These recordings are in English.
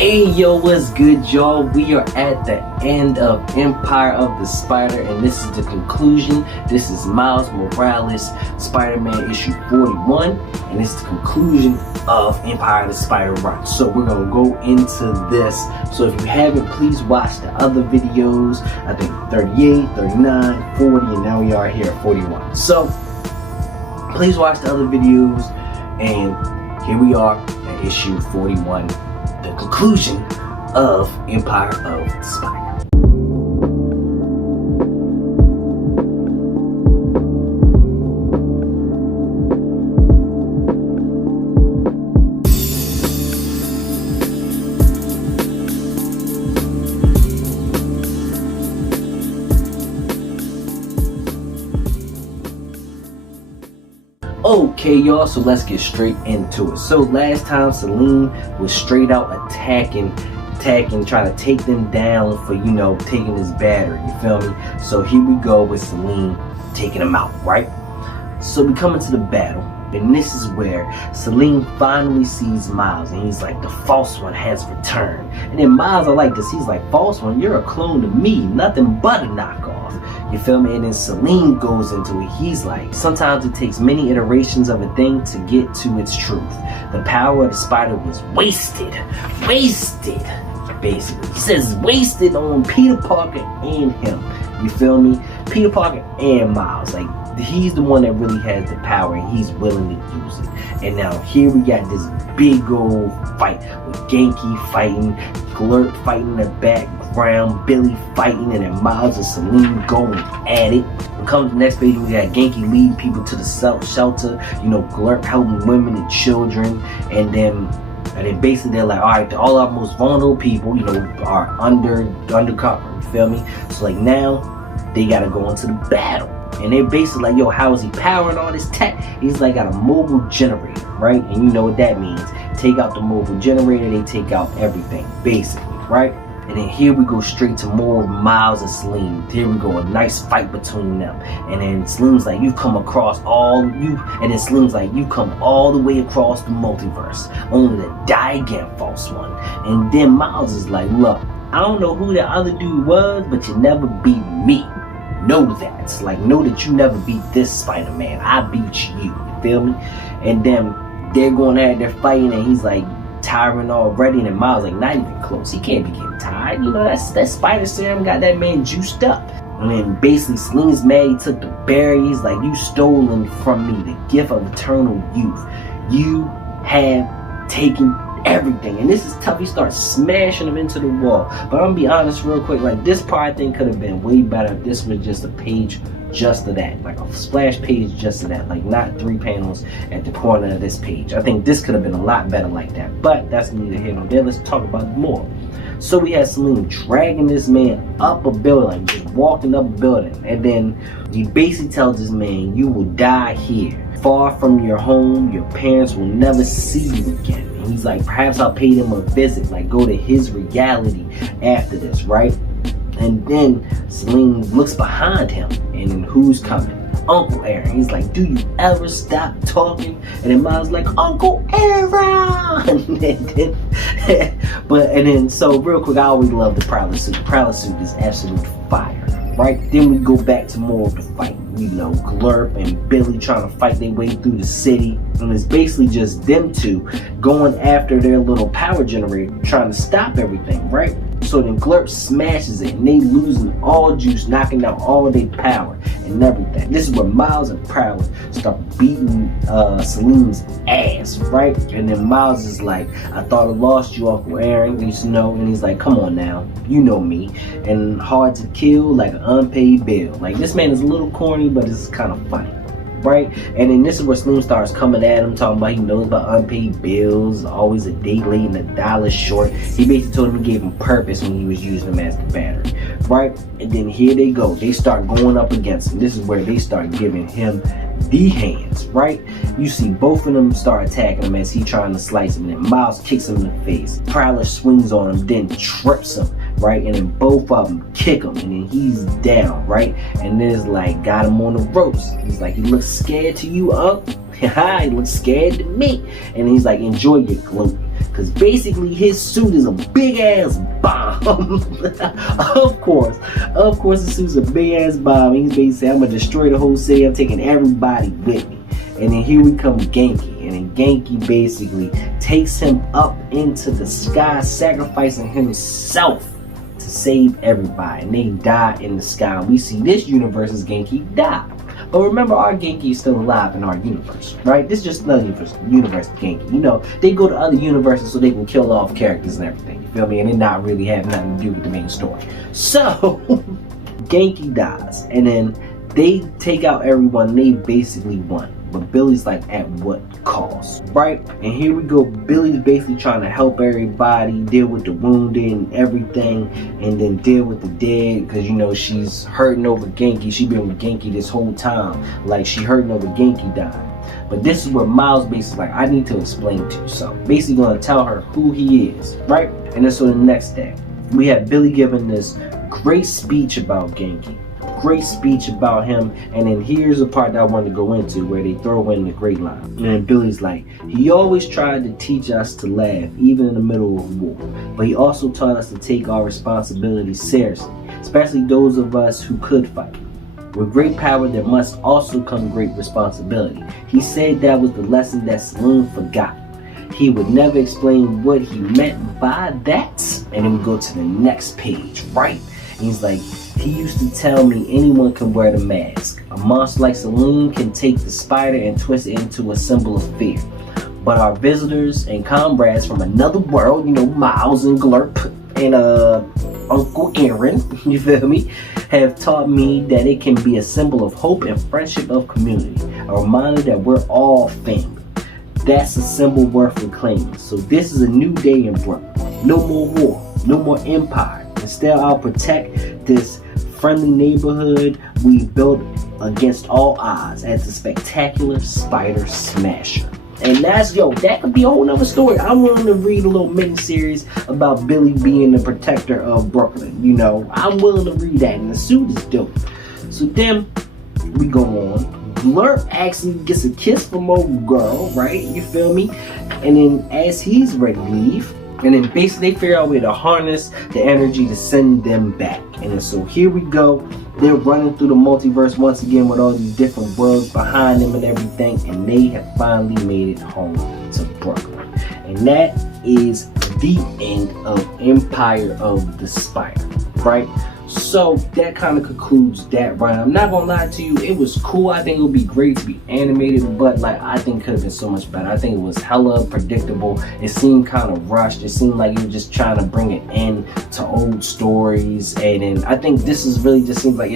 Hey yo, what's good y'all? We are at the end of Empire of the Spider, and this is the conclusion. This is Miles Morales, Spider-Man issue 41, and it's the conclusion of Empire of the Spider run. So we're gonna go into this. So if you haven't, please watch the other videos. I think 38, 39, 40, and now we are here at 41. So please watch the other videos, and here we are at issue 41. The conclusion of Empire of the Spider. Okay y'all, so let's get straight into it. So last time Selene was straight out attacking, trying to take them down for, you know, taking his battery, you feel me? So here we go with Selene taking him out, right? So we come into the battle, and this is where Selene finally sees Miles, and he's like, the false one has returned. And then Miles, I like this, he's like, false one, you're a clone to me, nothing but a knockoff. You feel me? And then Selene goes into it. He's like, sometimes it takes many iterations of a thing to get to its truth. The power of the spider was wasted, basically. He says wasted on Peter Parker and him. You feel me? Peter Parker and Miles. Like, he's the one that really has the power, and he's willing to use it. And now here we got this big old fight with Genki fighting, Glurt fighting in the background, Billy fighting, and then Miles and Selene going at it. We come to the next page, we got Genki leading people to the shelter, you know, Glurt helping women and children, and then basically they're like, all right, all our most vulnerable people, you know, are undercover, you feel me? So like now they gotta go into the battle. And they're basically like, yo, how is he powering all this tech? He's like, got a mobile generator, right? And you know what that means. Take out the mobile generator, they take out everything, basically, right? And then here we go straight to more Miles and Selene. Here we go, a nice fight between them. And then Selene's like, you've come across and then Selene's like, you come all the way across the multiverse, only to die again, false one. And then Miles is like, look, I don't know who the other dude was, but you never beat me. Know that. Like, know that you never beat this Spider-Man. I beat you. You feel me? And then they're going at it, they're fighting, and he's like tiring already, and Miles like, not even close. He can't be getting tired. You know, that spider serum got that man juiced up. And then basically Selene's mad he took the berry. He's like, you stolen from me the gift of eternal youth. You have taken everything. And this is tough. He starts smashing him into the wall. But I'm gonna be honest real quick, like, this part I think could have been way better if this was just a page just of that, like a splash page just of that, like not 3 panels at the corner of this page. I think this could have been a lot better like that, but that's neither here nor there. Let's talk about it more. So we had Selene dragging this man up a building, like just walking up a building, and then he basically tells this man, you will die here, far from your home. Your parents will never see you again. And he's like, perhaps I'll pay them a visit, like go to his reality after this, right? And then Selene looks behind him, and then who's coming? Uncle Aaron. He's like, do you ever stop talking? And then Miles like, Uncle Aaron. and then so real quick, I always love the Prowler suit. The Prowler suit is absolute fire, right? Then we go back to more of the fight. You know, Glurp and Billy trying to fight their way through the city, and it's basically just them two going after their little power generator, trying to stop everything, right? So then Glurp smashes it, and they losing all juice, knocking out all their power and everything. This is where Miles and Prowler start beating Selene's ass, right? And then Miles is like, I thought I lost you, Uncle Aaron, you know, and he's like, come on now, you know me. And hard to kill like an unpaid bill. Like, this man is a little corny, but it's kind of funny, right? And then this is where Selene starts coming at him, talking about he knows about unpaid bills, always a day late and $1 short. He basically told him he gave him purpose when he was using him as the battery, right? And then here they go. They start going up against him. This is where they start giving him the hands, right? You see both of them start attacking him as he trying to slice him, and then Miles kicks him in the face. Prowler swings on him, then trips him, right? And then both of them kick him, and then he's down, right? And then it's like, got him on the ropes. He's like, he looks scared to you, Unc? He looks scared to me. And he's like, enjoy your gloat. because basically his suit is a big ass bomb. of course the suit's a big ass bomb. He's basically saying, I'm gonna destroy the whole city, I'm taking everybody with me. And then here we come Genki, and then Genki basically takes him up into the sky, sacrificing himself to save everybody, and they die in the sky. We see this universe's Genki die. But remember, our Genki is still alive in our universe, right? This is just another universe Genki. You know, they go to other universes so they can kill off characters and everything, you feel me? And it not really have nothing to do with the main story. So, Genki dies, and then they take out everyone, they basically won. But Billy's like, at what cost, right? And here we go, Billy's basically trying to help everybody deal with the wounded and everything, and then deal with the dead, because you know she's hurting over Genki. She been with Genki this whole time, like she hurting over Genki dying. But this is where Miles basically like, I need to explain to you something. Basically gonna tell her who he is, right? And then so the next day, we have Billy giving this great speech about Genki. Great speech about him, and then here's the part that I wanted to go into where they throw in the great line. And then Billy's like, he always tried to teach us to laugh, even in the middle of war, but he also taught us to take our responsibilities seriously, especially those of us who could fight. With great power there must also come great responsibility. He said that was the lesson that Saloon forgot. He would never explain what he meant by that. And then we go to the next page, right? And he's like, he used to tell me anyone can wear the mask. A monster like Saloon can take the spider and twist it into a symbol of fear. But our visitors and comrades from another world, you know, Miles and Glurp and Uncle Aaron, you feel me, have taught me that it can be a symbol of hope and friendship of community. A reminder that we're all family. That's a symbol worth reclaiming. So this is a new day in Brooklyn. No more war, no more empire. Instead, I'll protect this friendly neighborhood we built against all odds as the spectacular Spider Smasher. And that's, yo, that could be a whole nother story. I'm willing to read a little mini series about Billy being the protector of Brooklyn. You know, I'm willing to read that, and the suit is dope. So then we go on. Glurp actually gets a kiss from old girl, right? You feel me? And then as he's ready to leave, and then basically they figure out a way to harness the energy to send them back. And then so here we go. They're running through the multiverse once again with all these different worlds behind them and everything. And they have finally made it home to Brooklyn. And that is the end of Empire of the Spider, right? So that kind of concludes that run. I'm not gonna lie to you, it was cool. I think it would be great to be animated, but like I think it could have been so much better. I think it was hella predictable. It seemed kind of rushed. It seemed like you were just trying to bring it in to old stories, and then I think this is really just seems like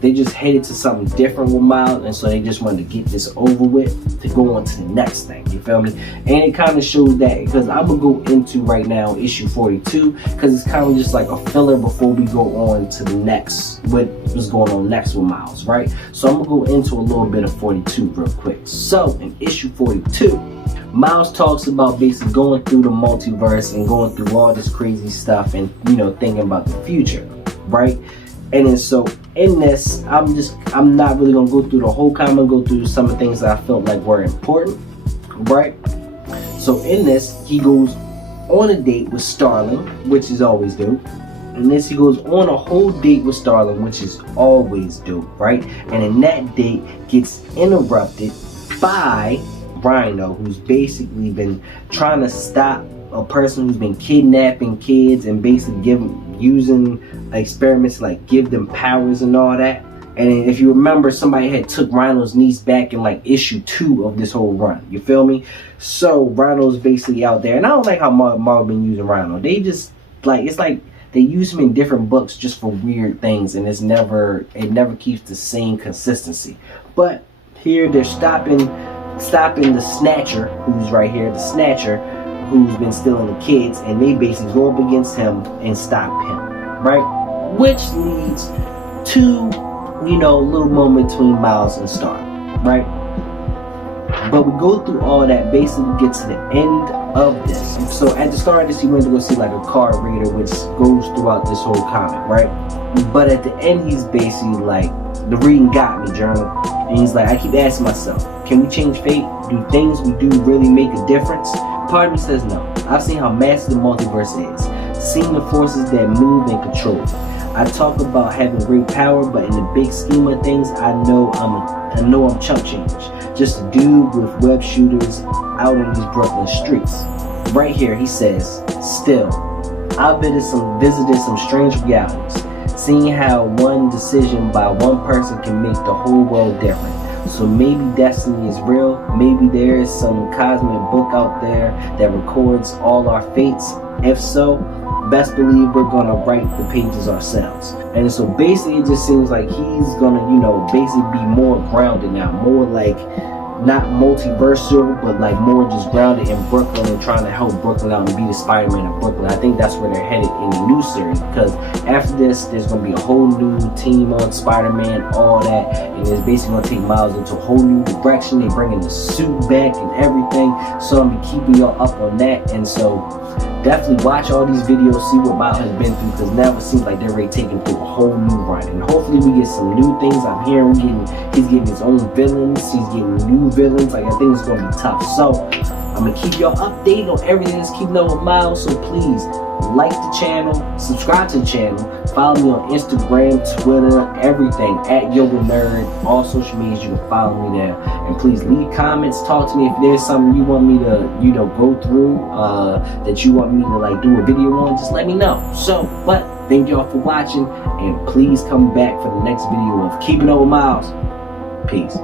they just headed to something different with Miles, and so they just wanted to get this over with to go on to the next thing, you feel me? And it kind of shows that, because I'm gonna go into right now issue 42, because it's kind of just like a filler before we go on to the next, what's going on next with Miles, right? So I'm gonna go into a little bit of 42 real quick. So in issue 42, Miles talks about basically going through the multiverse and going through all this crazy stuff and, you know, thinking about the future, right? And then so in this, I'm not really gonna go through the whole comic. I'm gonna go through some of the things that I felt like were important, right? So in this, he goes on a date with Starling, which is always dope. And this, he goes on a whole date with Starling, which is always dope, right? And then that date gets interrupted by Rhino, who's basically been trying to stop a person who's been kidnapping kids and basically using experiments to like give them powers and all that. And if you remember, somebody had took Rhino's niece back in like issue 2 of this whole run, you feel me? So Rhino's basically out there, and I don't like how Marvel been using Rhino. They just like, it's like they use him in different books just for weird things, and it never keeps the same consistency. But here they're stopping the Snatcher, who's right here, the Snatcher, who's been stealing the kids, and they basically go up against him and stop him, right? Which leads to, you know, a little moment between Miles and Starling, right? But we go through all that, basically get to the end of this. So at the start of this, he went to go see like a card reader, which goes throughout this whole comic, right? But at the end, he's basically like, the reading got me, Journal. And he's like, I keep asking myself, can we change fate? Do things we do really make a difference? part of me says no. I've seen how massive the multiverse is, seen the forces that move and control it. I talk about having great power, but in the big scheme of things, I know I'm chump change. Just a dude with web shooters out on these Brooklyn streets. Right here, he says, still, I've visited some strange realities, seeing how one decision by one person can make the whole world different. So maybe destiny is real. Maybe there is some cosmic book out there that records all our fates. If so, best believe we're gonna write the pages ourselves. And so basically it just seems like he's gonna, basically be more grounded now, more like not multiversal, but like more just grounded in Brooklyn and trying to help Brooklyn out and be the Spider-Man of Brooklyn. I think that's where they're headed in the new series, because after this, there's going to be a whole new team on Spider-Man, all that, and it's basically going to take Miles into a whole new direction. They're bringing the suit back and everything, so I'm going to be keeping y'all up on that. And so definitely watch all these videos, see what Miles has been through, because now it seems like they're ready to take him through a whole new run. And hopefully we get some new things. I'm hearing he's getting his own villains, he's getting new villains. Like, I think it's going to be tough. So I'm going to keep y'all updated on everything that's keeping up with Miles. So please like the channel, subscribe to the channel, follow me on Instagram, Twitter, everything at Yoga Nerd. All social medias, you can follow me there. And please leave comments, talk to me if there's something you want me to, go through, that you want me to like do a video on, just let me know. So, but thank y'all for watching, and please come back for the next video of Keeping Up with Miles. Peace.